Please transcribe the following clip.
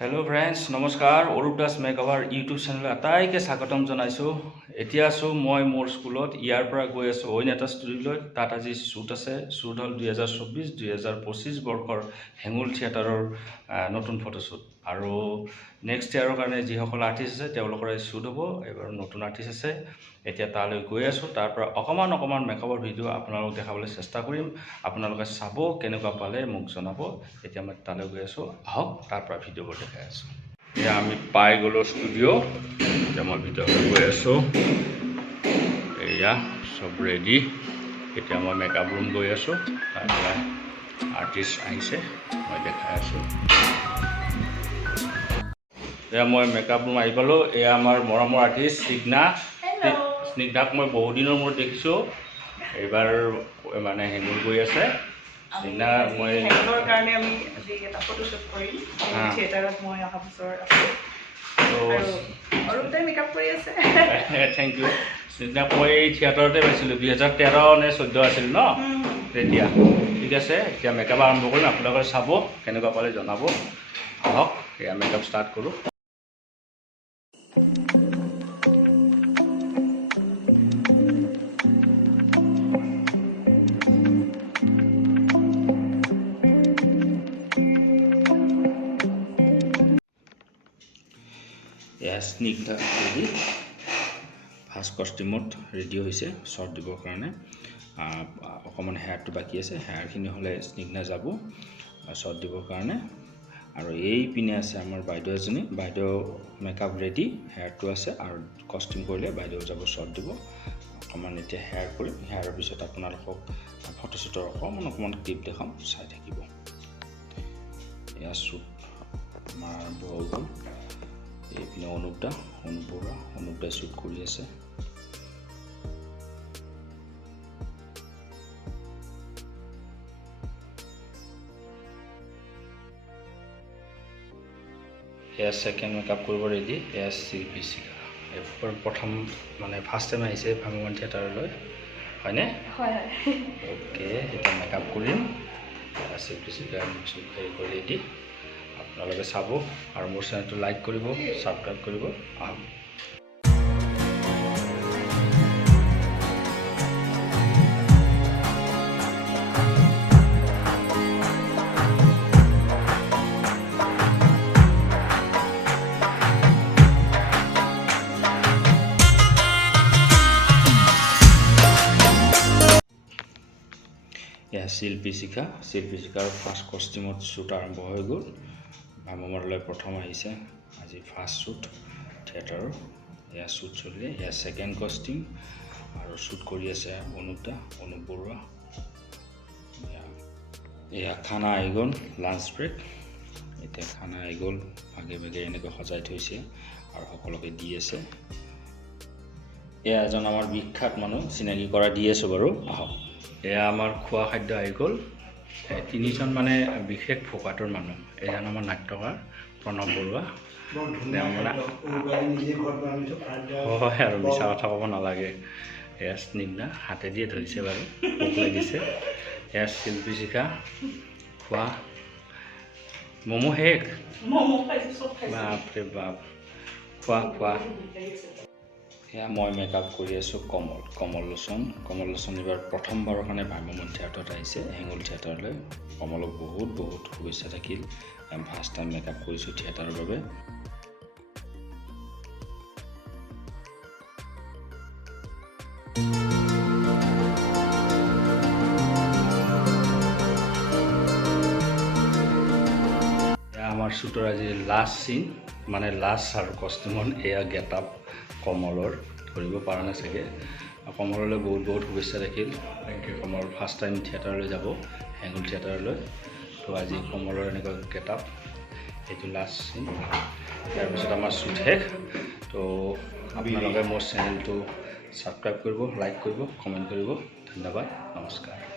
hello friends नमस्कार अरूप दास मेकअवर YouTube channel आटाइके स्वागतम जनाइছো এতিয়া আছো মই মোৰ স্কুলত ইয়াৰ পৰা গৈ আছো অইন এটা ষ্টুডিঅলৈ তাত আজি শ্বুট আছে শ্বুট হল 2024 2025 বৰ্ষৰ হেঙুল থিয়েটাৰৰ নতুন ফটোশ্বুট আৰু নেক্সট ইয়াৰৰ কাৰণে যিসকল আৰ্টিষ্ট আছে তেওঁলোকৰ শ্বুট হ'ব এবাৰ নতুন আৰ্টিষ্ট আছে এতিয়া তালৈ গৈ আছো তাৰ পৰা অকমান মেকআপৰ ভিডিঅ আপোনালোকক দেখাবলৈ চেষ্টা কৰিম আপোনালোকে চাব কেনেকুৱা পালে মোক জনাব এতিয়া মই তালৈ গৈ আছো আহক তাৰ পৰা ভিডিঅ'বোৰ দেখাই আছো এতিয়া আমি পাই গলো ষ্টুডিঅ এতিয়া মই ভিতৰলৈ গৈ আছো এয়া সব ৰেডি এতিয়া মই মেকআপ ৰুম গৈ আছো তাৰ পৰা আৰ্টিষ্ট আহিছে মই দেখাই আছো এয়া মই মেকআপ ৰুম আহি পালো এয়া আমাৰ মৰমৰ আৰ্টিষ্ট স্নিগ্ধাক মই বহুত দিনৰ মূৰত দেখিছো এবাৰ মানে হেঙুল গৈ আছে স্নিগ্ধা মই হেঙুলৰ কাৰণে আমি আজি এটা ফটোশ্বুট কৰিম থিয়েটাৰত মই অহা বছৰ আছো আৰু তাই মেকআপ কৰি আছে থেংক ইউ স্নিগ্ধাক মই এই থিয়েটাৰতে পাইছিলোঁ 2013 নে 14 আছিল ন তেতিয়া ঠিক আছে এতিয়া মেকআপ আৰম্ভ কৰিম আপোনালোকে চাব কেনেকুৱা পালে জনাব আহক এয়া মেকআপ ষ্টাৰ্ট কৰোঁ স্নিগ্ধা ৰেডি ফাৰ্ষ্ট কষ্টিউমত ৰেডি হৈছে শ্বৰ্ট দিবৰ কাৰণে অকণমান হেয়াৰটো বাকী আছে হেয়াৰখিনি হ'লে স্নিগ্ধা যাব শ্বৰ্ট দিবৰ কাৰণে আৰু এই পিনে আছে আমাৰ বাইদেউ এজনী বাইদেউ মেকআপ ৰেডি হেয়াৰটো আছে আৰু কষ্টিউম কৰিলে বাইদেউ যাব শ্বৰ্ট দিব অকণমান এতিয়া হেয়াৰ কৰিম হেয়াৰৰ পিছত আপোনালোকক ফটোশ্বুটৰ অকণমান ক্লিপ দেখাম চাই থাকিব এয়া শ্বুট আমাৰ আৰম্ভ হৈ গ'ল এইপিনে অনুপদা শ্বুট কৰি আছে এয়া ছেকেণ্ড মেকআপ কৰিব ৰেডি এয়া শিল্পী শিখা প্ৰথম মানে ফাৰ্ষ্ট টাইম আহিছে ভ্ৰাম্যমান থিয়েটাৰলৈ হয়নে অ'কে এতিয়া মেকআপ কৰিম শিল্পী শিখা হেৰি কৰি ৰেডি আপোনালোকে চাব আৰু মোৰ চেনেলটো লাইক কৰিব ছাবস্ক্ৰাইব কৰিব এয়া শিল্পী শিখাৰ ফাৰ্ষ্ট কষ্টিউমত শ্বুট আৰম্ভ হৈ গ'ল ভ্ৰাম্যমানলৈ প্ৰথম আহিছে আজি ফাৰ্ষ্ট শ্বুট থিয়েটাৰৰ এয়া শ্বুট চলিলে এয়া ছেকেণ্ড কষ্টিউম আৰু শ্বুট কৰি আছে অনুপ বৰুৱা এয়া খানা আহি গ'ল লাঞ্চ ব্ৰেক এতিয়া খানা আহি গ'ল ভাগে এনেকৈ সজাই থৈছে আৰু সকলোকে দি আছে এয়া এজন আমাৰ বিখ্যাত মানুহ চিনাকি কৰা দি আছোঁ বাৰু আহক এয়া আমাৰ খোৱা খাদ্য আহি গ'ল তিনিজন মানে বিশেষ ফোকাটোৰ মানুহ এজন আমাৰ নাট্যকাৰ প্ৰণৱ বৰুৱা হয় আৰু মিছা কথা ক'ব নালাগে এয়া স্নিগ্ধা হাতে দিয়ে ধৰিছে বাৰু ভোক লাগিছে এয়া শিল্পী শিখা খোৱা ম'ম' শেষ বাপৰে বাপ খোৱা এয়া মই মেকআপ কৰি আছোঁ কমল লোচন এইবাৰ প্ৰথমবাৰৰ কাৰণে ভ্ৰাম্যমান থিয়েটাৰত আহিছে হেঙুল থিয়েটাৰলৈ কমলক বহুত শুভেচ্ছা থাকিল ফাৰ্ষ্ট টাইম মেকআপ কৰিছোঁ থিয়েটাৰৰ বাবে আমাৰ শ্বুটৰ আজি লাষ্ট চিন মানে লাষ্ট আৰু কষ্টিউমত এয়া গেট আপ কমলৰ ধৰিব পৰা নাই চাগে কমললৈ বহুত শুভেচ্ছা থাকিল কমল ফাৰ্ষ্ট টাইম থিয়েটাৰলৈ যাব হেঙুল থিয়েটাৰলৈ তো আজি কমলৰ এনেকুৱা গেট আপ এইটো লাষ্ট চিন তাৰপিছত আমাৰ শ্বুট শেষ তো আপোনালোকে মোৰ চেনেলটো ছাবস্ক্ৰাইব কৰিব লাইক কৰিব কমেণ্ট কৰিব ধন্যবাদ নমস্কাৰ